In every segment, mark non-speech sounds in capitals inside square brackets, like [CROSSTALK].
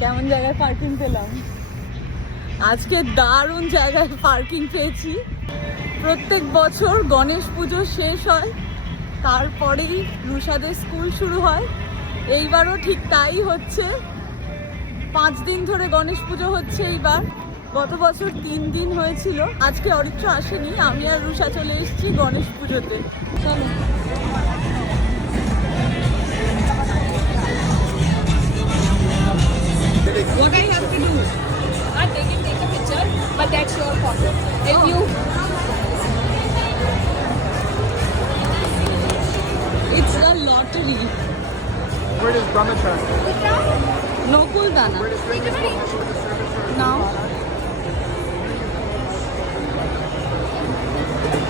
কেমন জায়গায় পার্কিং পেলাম? আজকে দারুণ জায়গায় পার্কিং পেয়েছি। প্রত্যেক বছর গণেশ পুজো শেষ হয়, তারপরেই রুষাদের স্কুল শুরু হয়। এইবারও ঠিক তাই হচ্ছে। পাঁচ দিন ধরে গণেশ পুজো হচ্ছে এইবার। গত বছর তিন দিন হয়েছিল, আজকে অরিত্র আসেনি, আমি আর রুষা চলে এসেছি গণেশ পুজোতে। চলো। If you It's the lottery. Where does Brahmacharya? No Kuldana. Where No. Now.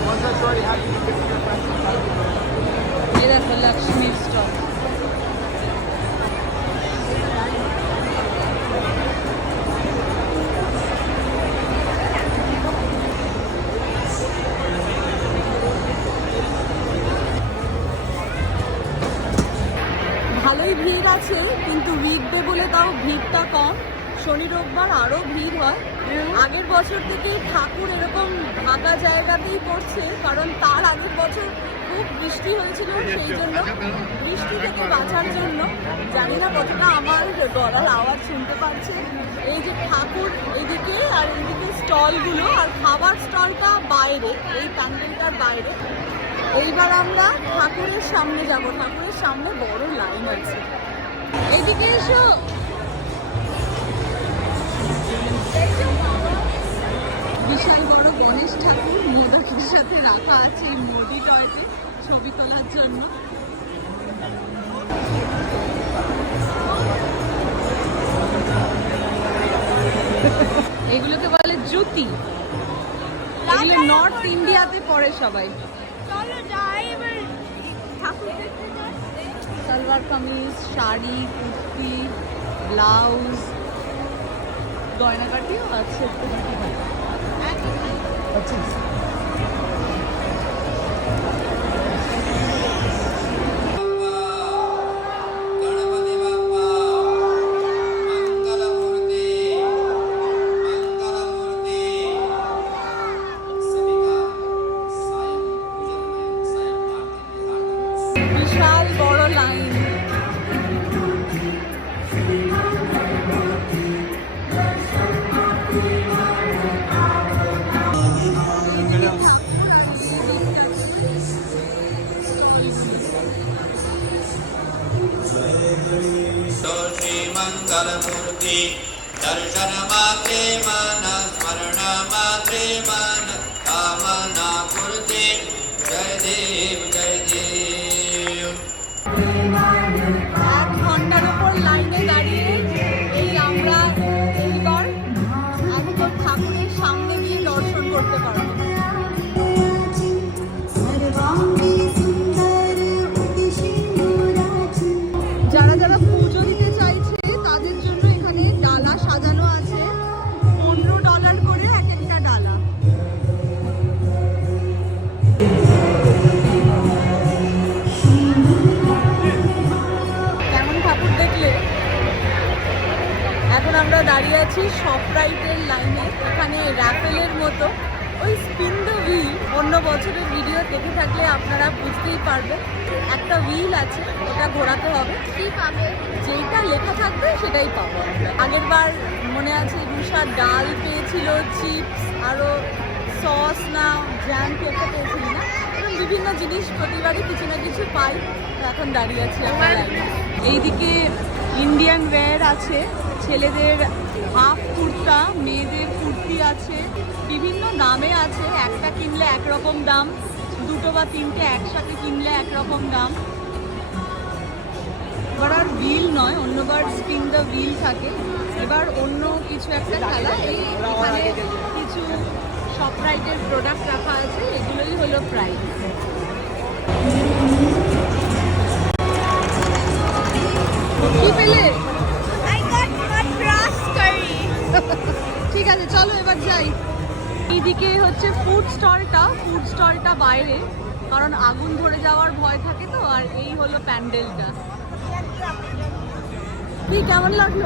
Once already you your friends. A Lakshmi stop. ভালোই ভিড় আছে কিন্তু উইকডে বলে তাও ভিড়টা কম। শনি রোববার আরও ভিড় হয়। আগের বছর থেকে ঠাকুর এরকম ফাঁকা জায়গাতেই পড়ছে কারণ তার আগের বছর খুব বৃষ্টি হয়েছিল সেই জন্য। বৃষ্টি থেকে বাঁচার জন্য জানি না কতটা আমার গলার আওয়াজ শুনতে পাচ্ছে। এই যে ঠাকুর এদিকে আর এদিকে স্টলগুলো আর খাবার স্টলটা বাইরে এই প্যান্ডেলটার বাইরে। এইবার আমরা ঠাকুরের সামনে যাব। ঠাকুরের সামনে বড় লাইন আছে। এদিকে এসো। বিশাল বড় গণেশ ঠাকুর মোদকের সাথে রাখা আছে এই মোদি টয়কে ছবি তোলার জন্য। এগুলোকে বলে জুতি। এগুলো নর্থ ইন্ডিয়াতে পড়ে সবাই। সালোয়ার কামিজ শাড়ি কুর্তি ব্লাউজ গয়নাকাটিও আছে একটু श्रीमङ्गलमूर्ति दर्शनमात्रे मनस्मरणमात्रे मन। আমরা দাঁড়িয়ে আছি শপরাইটের লাইনে এখানে র্যাপেলের মতো ওই স্পিন দ্য হুইল অন্য বছরের ভিডিও দেখে থাকলে আপনারা বুঝতেই পারবেন। একটা হুইল আছে ওটা ঘোরাতে হবে। কি পাবে? যেইটা লেখা থাকবে সেটাই পাবো আমরা। আগের বার মনে আছে রুষা ডাল পেয়েছিল চিপস আরও সস না জ্যাম না বিভিন্ন জিনিস প্রতিবারই কিছু না কিছু পাই। এখন দাঁড়িয়ে আছি এইদিকে ইন্ডিয়ান ওয়্যার আছে, ছেলেদের হাফ কুর্তা, মেয়েদের কুর্তি আছে, বিভিন্ন দামে আছে, একটা কিনলে একরকম দাম, দুটো বা তিনটে একসাথে কিনলে একরকম দাম। এবার আর হুইল নয় অন্যবার স্পিন দ্য হুইল থাকে। এবার অন্য কিছু একটা খেলা, এই কিছু শপরাইটের প্রোডাক্ট রাখা আছে, এগুলোই হলো প্রাইস [LAUGHS] ঠিক আছে চলো এবার যাই। এইদিকে হচ্ছে ফুড স্টলটা ফুড স্টলটা বাইরে কারণ আগুন ধরে যাওয়ার ভয় থাকে তো আর এই হলো প্যান্ডেলটা। কি কেমন লাগল?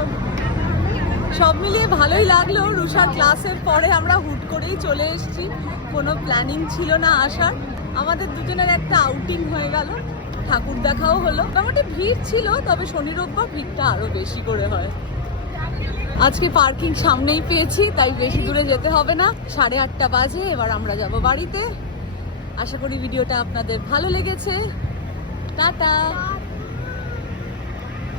সব মিলিয়ে ভালোই লাগল। রুষার ক্লাসের পরে আমরা হুট করেই চলে এসেছি। কোনো প্ল্যানিং ছিল না আসার। আমাদের দুজনের একটা আউটিং হয়ে গেল। ঠাকুর দেখাও হলো। মোটামুটি ভিড় ছিল, তবে শনি, রোববার ভিড়টা আরও বেশি করে হয়। আজকে পার্কিং সামনেই পেয়েছি, তাই বেশি দূরে যেতে হবে না। সাড়ে আটটা বাজে, এবার আমরা যাব বাড়িতে। আশা করি ভিডিওটা আপনাদের ভালো লেগেছে। টাটা!